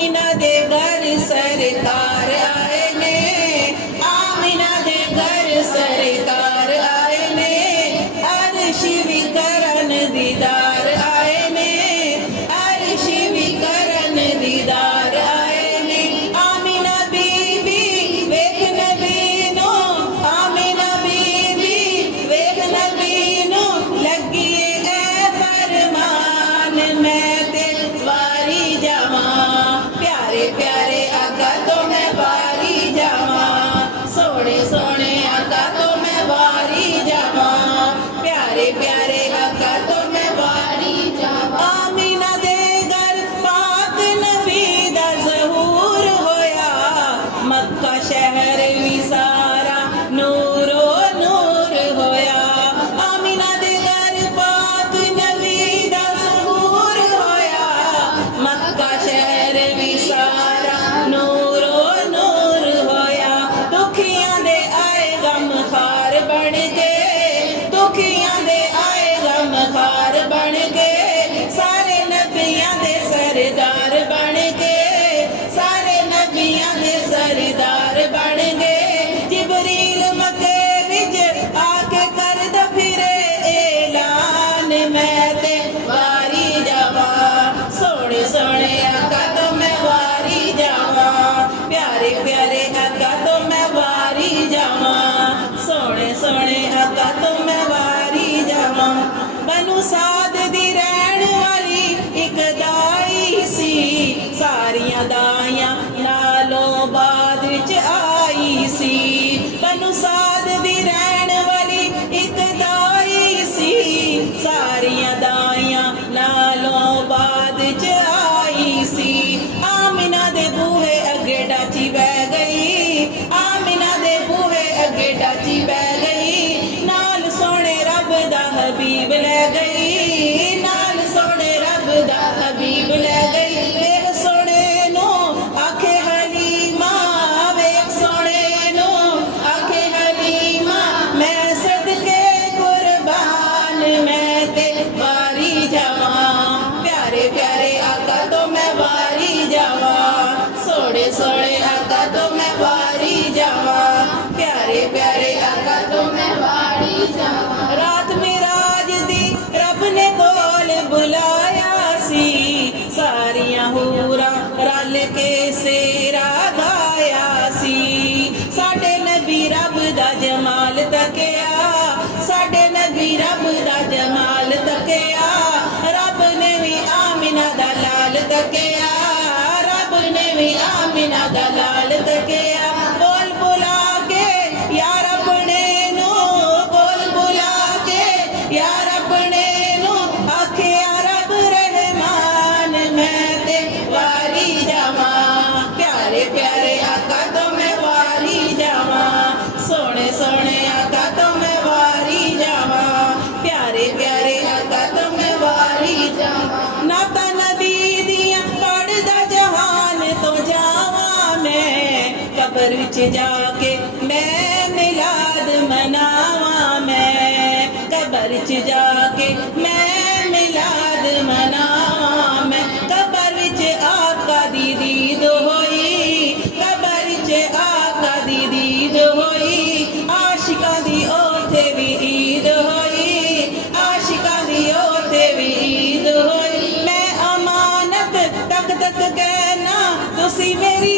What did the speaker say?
आमिना दे घर सरकार आए ने, आमिना दे घर सरकार आए ने, अर्श भी करन दीदार आए ने, अर्श भी करन दीदार आए ने। आमिना बीबी वेख नबी नो, आमिना बीबी वेख नबी नो, लगी ए फरमान मैं ते वारी जावा, प्यारे प्यारे आका तो मैं वारी जावा, सोने सोने आका तो मैं वारी जावा, प्यारे प्यारे आका तो मैं वारी जावा। आमिना दे घर पाक नबी दा ज़हूर होया, मक्का शहर भी सारा नूरो नूर होया। आमिना दे घर पाक नबी दा ज़हूर होया, मक्का शहर भी सारा नूरो नूर होया। दुखियां दे आए गम खार बन के, दुखियां दे आए गम खार बन के, सारे नबियां दे सरदार बन के, सारे नबियां दे सरदार बन गए। जिबरील मक्के विच आके करदा फिरे ऐलान मैं ते वारी जावा, सोने सोने आका तो मैं वारी जावा, प्यारे प्यारे आका तो मैं वारी जावा, सोने सोने आका तो मैं वारी जावा। बनु साद दी रहन वाली एक दाई सी, सारियां दाइयां नालों बाद विच आई सी। बनु साद दी रहन वाली एक दाई सी, सारियां दाइयां नालों बाद विच आई सी। आमिना दे बूहे अगे डाची बह गई, आमिना दे बूहे अगे डाची बह गई, नाल सोने रब दा हबीब ले गई, नाल सोने रब दा हबीब ले गई। वेख सोने नो आखे हलीमा, वेख सोने नो आखे हलीमा, मैं सदके कुर्बान मैं ते वारी जावा, प्यारे प्यारे आका तो मैं वारी जावा, सोने सोने आका तो मैं वारी जावा, प्यारे प्यारे आका तो मैं वारी जावा। रात मिराज दी रब ने कोल बुलाया सी, सारियां हूरां रल के सेरा गाया सी। साडे नबी रब दा जमाल तकिया, साडे नबी रब दा जमाल तकिया, रब ने भी आमिना दा लाल तकिया, रब ने भी आमिना दा लाल तकिया। बोल बुला के यार अपने नो, बोल बुला के यार अपने नो, आखे रब रहमान मैं ते वारी जावा, प्यारे प्यारे आका तो मैं वारी जावा, सोने सोने आका तो मैं वारी जावा, प्यारे प्यारे आका तो मैं वारी जावा। नाता नबी दियां पढ़दा जहान तो जावा मैं, कब्र विच जाके मैं मिलाद मनावा मैं, कब्र विच जाके मैं मिलाद मनावा मैं। कब्र विच आका दी दीद होई, कब्र विच आका दी दीद होई, आशिकां दी ओथे भी ईद होई, आशिकां दी ओथे भी ईद होई। मैं अमानत तक तक कहना तुसी मेरी